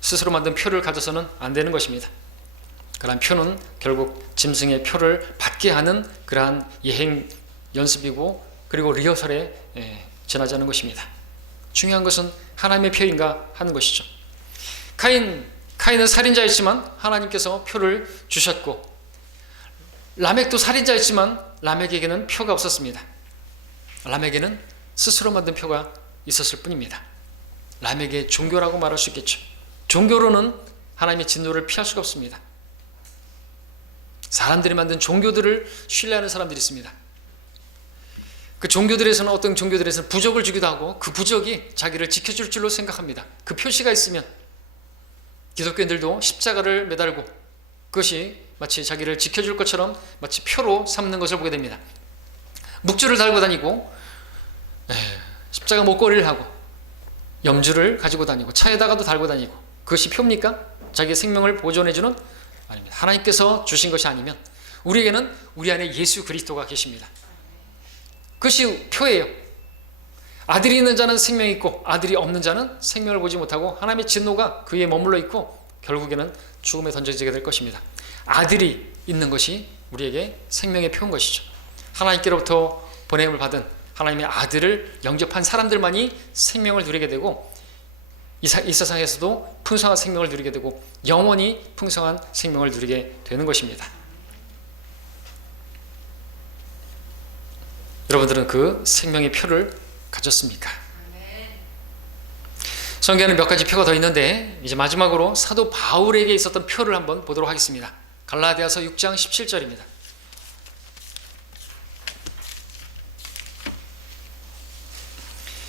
스스로 만든 표를 가져서는 안 되는 것입니다. 그러한 표는 결국 짐승의 표를 받게 하는 그러한 예행 연습이고 그리고 리허설에 지나지 않은 것입니다. 중요한 것은 하나님의 표인가 하는 것이죠. 카인은 살인자였지만 하나님께서 표를 주셨고, 라멕도 살인자였지만 라멕에게는 표가 없었습니다. 라멕에는 스스로 만든 표가 있었을 뿐입니다. 라멕의 종교라고 말할 수 있겠죠. 종교로는 하나님의 진노를 피할 수가 없습니다. 사람들이 만든 종교들을 신뢰하는 사람들이 있습니다. 그 종교들에서는, 어떤 종교들에서는 부적을 주기도 하고 그 부적이 자기를 지켜줄 줄로 생각합니다. 그 표시가 있으면, 기독교인들도 십자가를 매달고 그것이 마치 자기를 지켜줄 것처럼 마치 표로 삼는 것을 보게 됩니다. 묵주를 달고 다니고 십자가 목걸이를 하고 염주를 가지고 다니고 차에다가도 달고 다니고, 그것이 표입니까? 자기의 생명을 보존해주는? 아닙니다. 하나님께서 주신 것이 아니면 우리에게는 우리 안에 예수 그리스도가 계십니다. 그것이 표예요. 아들이 있는 자는 생명이 있고 아들이 없는 자는 생명을 보지 못하고 하나님의 진노가 그에 머물러 있고 결국에는 죽음에 던져지게 될 것입니다. 아들이 있는 것이 우리에게 생명의 표인 것이죠. 하나님께로부터 보냄을 받은 하나님의 아들을 영접한 사람들만이 생명을 누리게 되고, 이 세상에서도 풍성한 생명을 누리게 되고 영원히 풍성한 생명을 누리게 되는 것입니다. 여러분들은 그 생명의 표를 가졌습니까? 성경에는 몇 가지 표가 더 있는데 이제 마지막으로 사도 바울에게 있었던 표를 한번 보도록 하겠습니다. 갈라디아서 6장 17절입니다.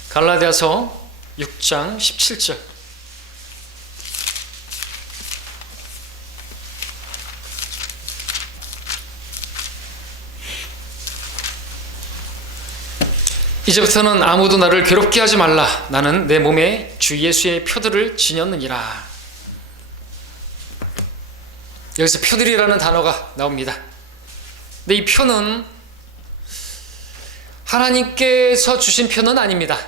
갈라디아서 6장 17절. 이제부터는 아무도 나를 괴롭게 하지 말라. 나는 내 몸에 주 예수의 표들을 지녔느니라. 여기서 표들이라는 단어가 나옵니다. 근데 이 표는 하나님께서 주신 표는 아닙니다.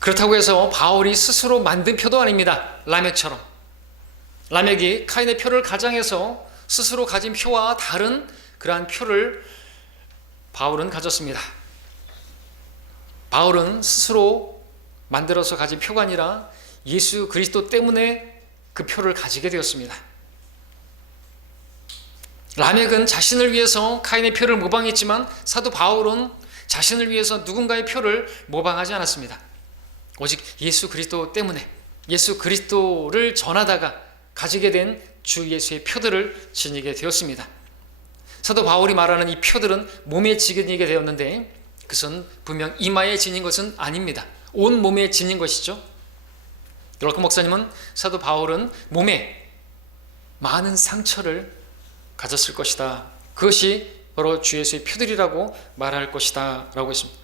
그렇다고 해서 바울이 스스로 만든 표도 아닙니다. 라멕처럼. 라멕이 카인의 표를 가장해서 스스로 가진 표와 다른 그러한 표를 바울은 가졌습니다. 바울은 스스로 만들어서 가진 표가 아니라 예수 그리스도 때문에 그 표를 가지게 되었습니다. 라멕은 자신을 위해서 카인의 표를 모방했지만 사도 바울은 자신을 위해서 누군가의 표를 모방하지 않았습니다. 오직 예수 그리스도 때문에 예수 그리스도를 전하다가 가지게 된 주 예수의 표들을 지니게 되었습니다. 사도 바울이 말하는 이 표들은 몸에 지니게 되었는데 그것은 분명 이마에 지닌 것은 아닙니다. 온 몸에 지닌 것이죠. 럴커 목사님은 사도 바울은 몸에 많은 상처를 가졌을 것이다. 그것이 바로 주 예수의 표들이라고 말할 것이다 라고 했습니다.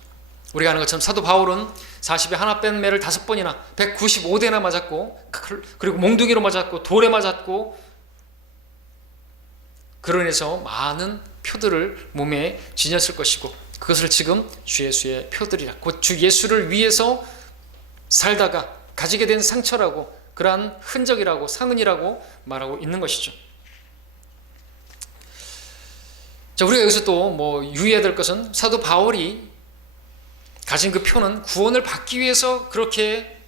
우리가 아는 것처럼 사도 바울은 40에 하나 뺀 매를 5번이나 195대나 맞았고, 그리고 몽둥이로 맞았고 돌에 맞았고, 그로 인해서 많은 표들을 몸에 지녔을 것이고, 그것을 지금 주 예수의 표들이라, 곧 주 예수를 위해서 살다가 가지게 된 상처라고, 그러한 흔적이라고, 상흔이라고 말하고 있는 것이죠. 자, 우리가 여기서 또 유의해야 될 것은, 사도 바울이 가진 그 표는 구원을 받기 위해서, 그렇게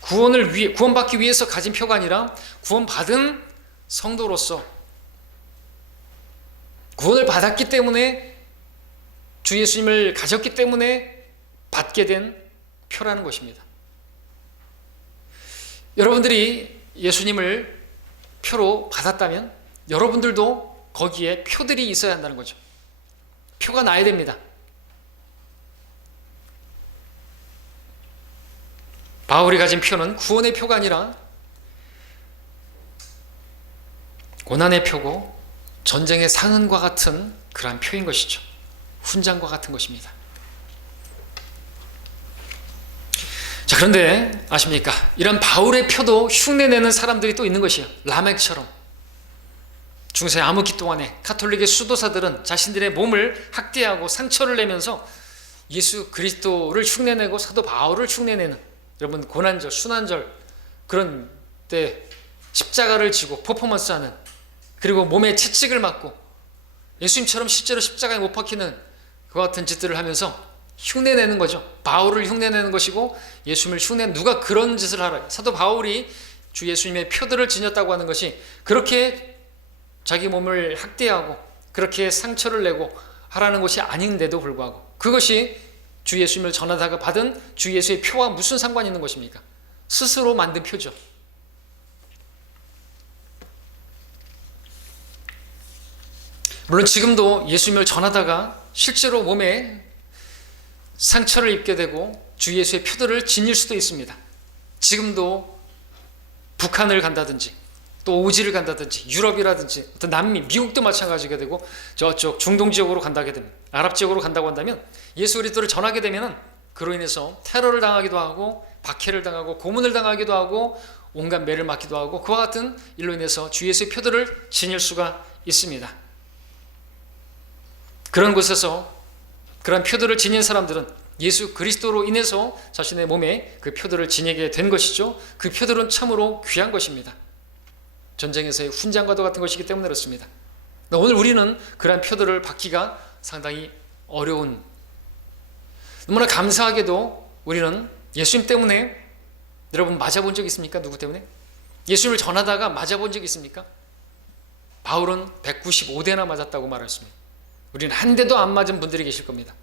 구원받기 위해서 가진 표가 아니라 구원받은 성도로서 구원을 받았기 때문에, 주 예수님을 가졌기 때문에 받게 된 표라는 것입니다. 여러분들이 예수님을 표로 받았다면 여러분들도 거기에 표들이 있어야 한다는 거죠. 표가 나야 됩니다. 바울이 가진 표는 구원의 표가 아니라 고난의 표고, 전쟁의 상흔과 같은 그러한 표인 것이죠. 훈장과 같은 것입니다. 자, 그런데 아십니까? 이런 바울의 표도 흉내내는 사람들이 또 있는 것이에요. 라멕처럼. 중세 암흑기 동안에 가톨릭의 수도사들은 자신들의 몸을 학대하고 상처를 내면서 예수 그리스도를 흉내내고 사도 바울을 흉내내는, 여러분 고난절, 순환절 그런 때 십자가를 지고 퍼포먼스하는, 그리고 몸에 채찍을 맞고 예수님처럼 실제로 십자가에 못 박히는 그와 같은 짓들을 하면서 흉내내는 거죠. 바울을 흉내내는 것이고, 예수님을 흉내내는, 누가 그런 짓을 하라. 사도 바울이 주 예수님의 표들을 지녔다고 하는 것이, 그렇게 자기 몸을 학대하고 그렇게 상처를 내고 하라는 것이 아닌데도 불구하고, 그것이 주 예수님을 전하다가 받은 주 예수의 표와 무슨 상관이 있는 것입니까? 스스로 만든 표죠. 물론 지금도 예수님을 전하다가 실제로 몸에 상처를 입게 되고 주 예수의 표들을 지닐 수도 있습니다. 지금도 북한을 간다든지, 또 오지를 간다든지, 유럽이라든지 어떤 남미, 미국도 마찬가지가 되고, 저쪽 중동 지역으로 간다게 되면, 아랍 지역으로 간다고 한다면, 예수 그리스도를 전하게 되면 그로 인해서 테러를 당하기도 하고, 박해를 당하고, 고문을 당하기도 하고, 온갖 매를 맞기도 하고, 그와 같은 일로 인해서 주 예수의 표들을 지닐 수가 있습니다. 그런 곳에서 그런 표들을 지닌 사람들은 예수 그리스도로 인해서 자신의 몸에 그 표들을 지니게 된 것이죠. 그 표들은 참으로 귀한 것입니다. 전쟁에서의 훈장과도 같은 것이기 때문에 그렇습니다. 오늘 우리는 그러한 표들을 받기가 상당히 어려운, 너무나 감사하게도 우리는 예수님 때문에, 여러분 맞아본 적 있습니까? 누구 때문에? 예수님을 전하다가 맞아본 적 있습니까? 바울은 195대나 맞았다고 말했습니다. 우리는 한 대도 안 맞은 분들이 계실 겁니다.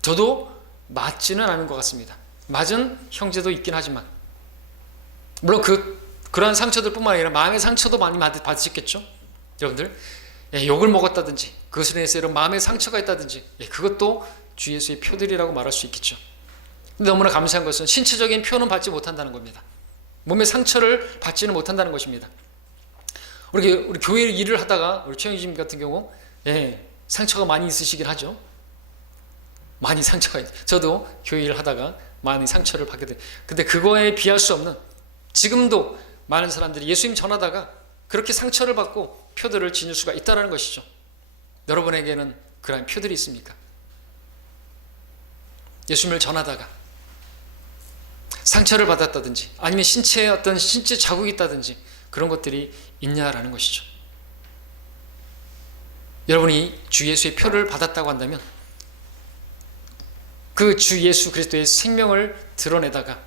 저도 맞지는 않은 것 같습니다. 맞은 형제도 있긴 하지만, 물론 그러한 상처들뿐만 아니라 마음의 상처도 많이 받으셨겠죠. 여러분들 욕을 먹었다든지, 그것으로 인해서 이런 마음의 상처가 있다든지, 그것도 주 예수의 표들이라고 말할 수 있겠죠. 근데 너무나 감사한 것은 신체적인 표는 받지 못한다는 겁니다. 몸의 상처를 받지는 못한다는 것입니다. 우리 교회 일을 하다가 우리 최영진 같은 경우 상처가 많이 있으시긴 하죠. 많이 상처가 저도 교회 일을 하다가 많이 상처를 받게 돼요. 근데 그거에 비할 수 없는, 지금도 많은 사람들이 예수님 전하다가 그렇게 상처를 받고 표들을 지닐 수가 있다는 것이죠. 여러분에게는 그러한 표들이 있습니까? 예수님을 전하다가 상처를 받았다든지, 아니면 신체에 어떤 신체 자국이 있다든지, 그런 것들이 있냐라는 것이죠. 여러분이 주 예수의 표를 받았다고 한다면 그 주 예수 그리스도의 생명을 드러내다가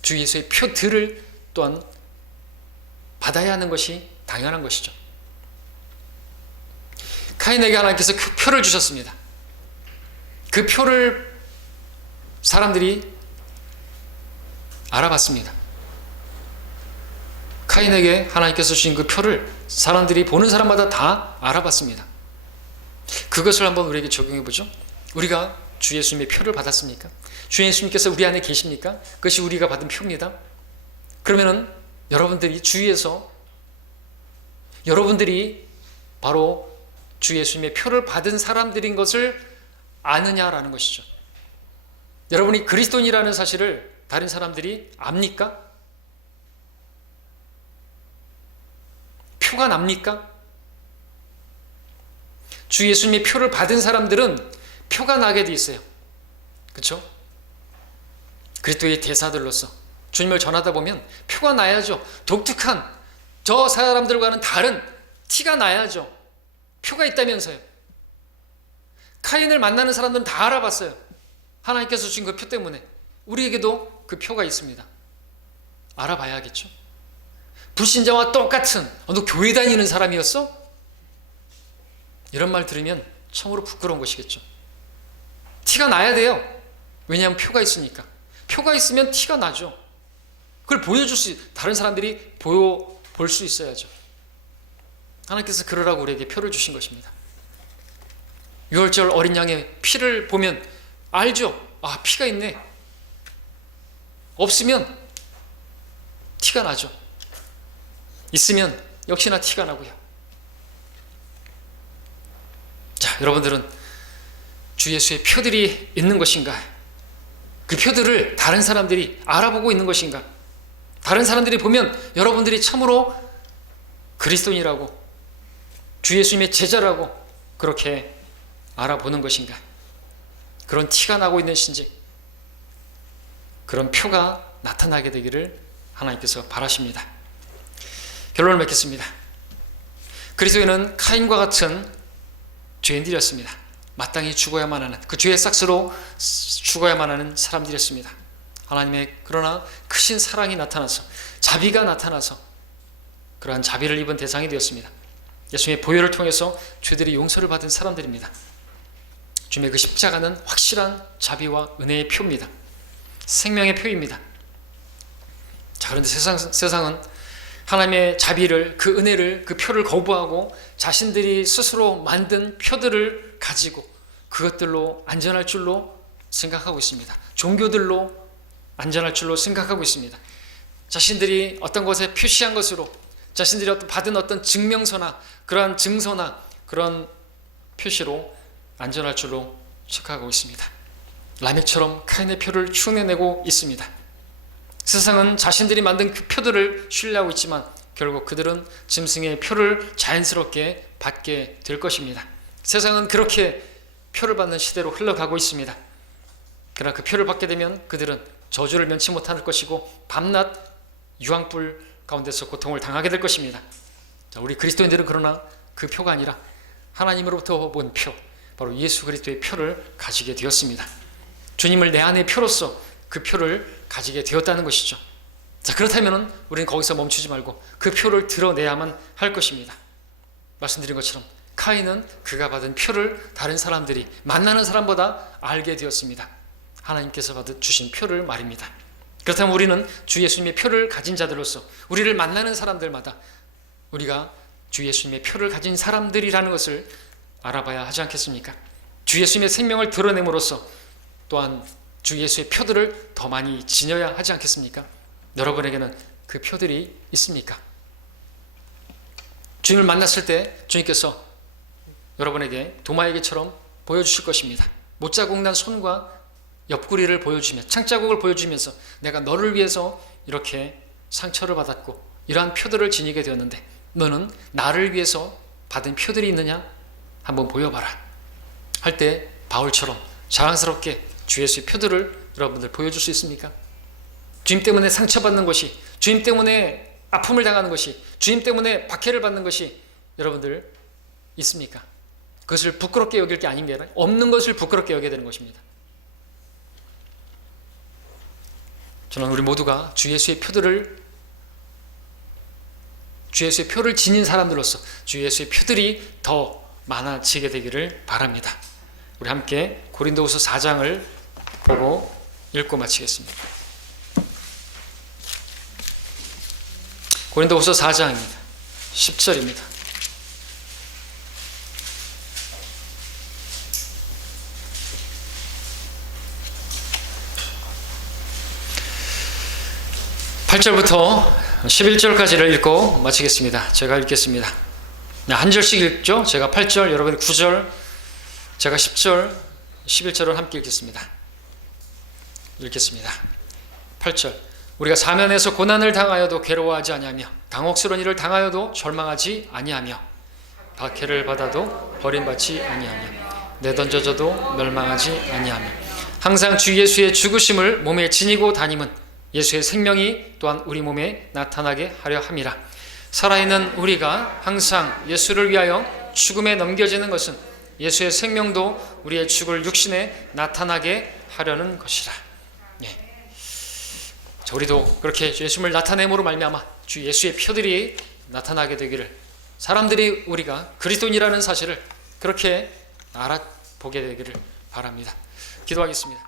주 예수의 표들을 또한 받아야 하는 것이 당연한 것이죠. 카인에게 하나님께서 그 표를 주셨습니다. 그 표를 사람들이 알아봤습니다. 카인에게 하나님께서 주신 그 표를 사람들이 보는 사람마다 다 알아봤습니다. 그것을 한번 우리에게 적용해 보죠. 우리가 주 예수님의 표를 받았습니까? 주 예수님께서 우리 안에 계십니까? 그것이 우리가 받은 표입니다. 그러면은 여러분들이 주위에서, 여러분들이 바로 주 예수님의 표를 받은 사람들인 것을 아느냐라는 것이죠. 여러분이 그리스도인이라는 사실을 다른 사람들이 압니까? 표가 납니까? 주 예수님의 표를 받은 사람들은 표가 나게 돼 있어요. 그렇죠? 그리스도의 대사들로서 주님을 전하다 보면 표가 나야죠. 독특한 저 사람들과는 다른 티가 나야죠. 표가 있다면서요. 카인을 만나는 사람들은 다 알아봤어요. 하나님께서 주신 그 표 때문에. 우리에게도 그 표가 있습니다. 알아봐야겠죠. 불신자와 똑같은 너 교회 다니는 사람이었어? 이런 말 들으면 참으로 부끄러운 것이겠죠. 티가 나야 돼요. 왜냐하면 표가 있으니까. 표가 있으면 티가 나죠. 그걸 보여줄 다른 사람들이 볼 수 있어야죠. 하나님께서 그러라고 우리에게 표를 주신 것입니다. 유월절 어린 양의 피를 보면 알죠. 아, 피가 있네. 없으면 티가 나죠. 있으면 역시나 티가 나고요. 자, 여러분들은 주 예수의 표들이 있는 것인가? 그 표들을 다른 사람들이 알아보고 있는 것인가? 다른 사람들이 보면 여러분들이 참으로 그리스도인이라고, 주 예수님의 제자라고 그렇게 알아보는 것인가? 그런 티가 나고 있는 신지, 그런 표가 나타나게 되기를 하나님께서 바라십니다. 결론을 맺겠습니다. 그리스도인은 카인과 같은 죄인들이었습니다. 마땅히 죽어야만 하는, 그 죄의 삭스로 죽어야만 하는 사람들이었습니다. 하나님의 그러나 크신 사랑이 나타나서, 자비가 나타나서 그러한 자비를 입은 대상이 되었습니다. 예수님의 보혈을 통해서 죄들이 용서를 받은 사람들입니다. 주님의 그 십자가는 확실한 자비와 은혜의 표입니다. 생명의 표입니다. 자, 그런데 세상은 하나님의 자비를, 그 은혜를, 그 표를 거부하고 자신들이 스스로 만든 표들을 가지고 그것들로 안전할 줄로 생각하고 있습니다. 종교들로 안전할 줄로 생각하고 있습니다. 자신들이 어떤 것에 표시한 것으로, 자신들이 받은 어떤 증명서나 그러한 증서나 그런 표시로 안전할 줄로 착각하고 있습니다. 라멕처럼 카인의 표를 흉내내고 있습니다. 세상은 자신들이 만든 그 표들을 신뢰하고 있지만 결국 그들은 짐승의 표를 자연스럽게 받게 될 것입니다. 세상은 그렇게 표를 받는 시대로 흘러가고 있습니다. 그러나 그 표를 받게 되면 그들은 저주를 면치 못할 것이고 밤낮 유황불 가운데서 고통을 당하게 될 것입니다. 자, 우리 그리스도인들은 그러나 그 표가 아니라 하나님으로부터 본 표, 바로 예수 그리스도의 표를 가지게 되었습니다. 주님을 내 안의 표로서 그 표를 가지게 되었다는 것이죠. 자, 그렇다면 우리는 거기서 멈추지 말고 그 표를 드러내야만 할 것입니다. 말씀드린 것처럼 카인은 그가 받은 표를 다른 사람들이, 만나는 사람보다 알게 되었습니다. 하나님께서 주신 표를 말입니다. 그렇다면 우리는 주 예수님의 표를 가진 자들로서 우리를 만나는 사람들마다 우리가 주 예수님의 표를 가진 사람들이라는 것을 알아봐야 하지 않겠습니까? 주 예수님의 생명을 드러냄으로써 또한 주 예수의 표들을 더 많이 지녀야 하지 않겠습니까? 여러분에게는 그 표들이 있습니까? 주님을 만났을 때 주님께서 여러분에게 도마에게처럼 보여주실 것입니다. 못자국 난 손과 옆구리를 보여주며, 창자국을 보여주면서 내가 너를 위해서 이렇게 상처를 받았고 이러한 표들을 지니게 되었는데 너는 나를 위해서 받은 표들이 있느냐? 한번 보여봐라 할 때 바울처럼 자랑스럽게 주 예수의 표들을 여러분들 보여줄 수 있습니까? 주님 때문에 상처받는 것이, 주님 때문에 아픔을 당하는 것이, 주님 때문에 박해를 받는 것이 여러분들 있습니까? 그것을 부끄럽게 여길 게 아닌 게 아니라 없는 것을 부끄럽게 여겨야 되는 것입니다. 저는 우리 모두가 주 예수의 표를 지닌 사람들로서 주 예수의 표들이 더 많아지게 되기를 바랍니다. 우리 함께 고린도후서 4장을 보고 읽고 마치겠습니다. 고린도후서 4장입니다. 10절입니다. (8절부터) 11절까지를 읽고 마치겠습니다. 제가 읽겠습니다. 한 절씩 읽죠. 제가 8절, 여러분이 9절, 제가 10절, 11절을 함께 읽겠습니다. 8절. 우리가 사면에서 고난을 당하여도 괴로워하지 아니하며 당혹스러운 일을 당하여도 절망하지 아니하며 박해를 받아도 버림받지 아니하며 내던져져도 멸망하지 아니하며 항상 주 예수의 죽으심을 몸에 지니고 다님은 예수의 생명이 또한 우리 몸에 나타나게 하려 함이라. 살아있는 우리가 항상 예수를 위하여 죽음에 넘겨지는 것은 예수의 생명도 우리의 죽을 육신에 나타나게 하려는 것이라. 자, 우리도 그렇게 예수님을 나타냄으로 말미암아 주 예수의 표들이 나타나게 되기를, 사람들이 우리가 그리스도인이라는 사실을 그렇게 알아보게 되기를 바랍니다. 기도하겠습니다.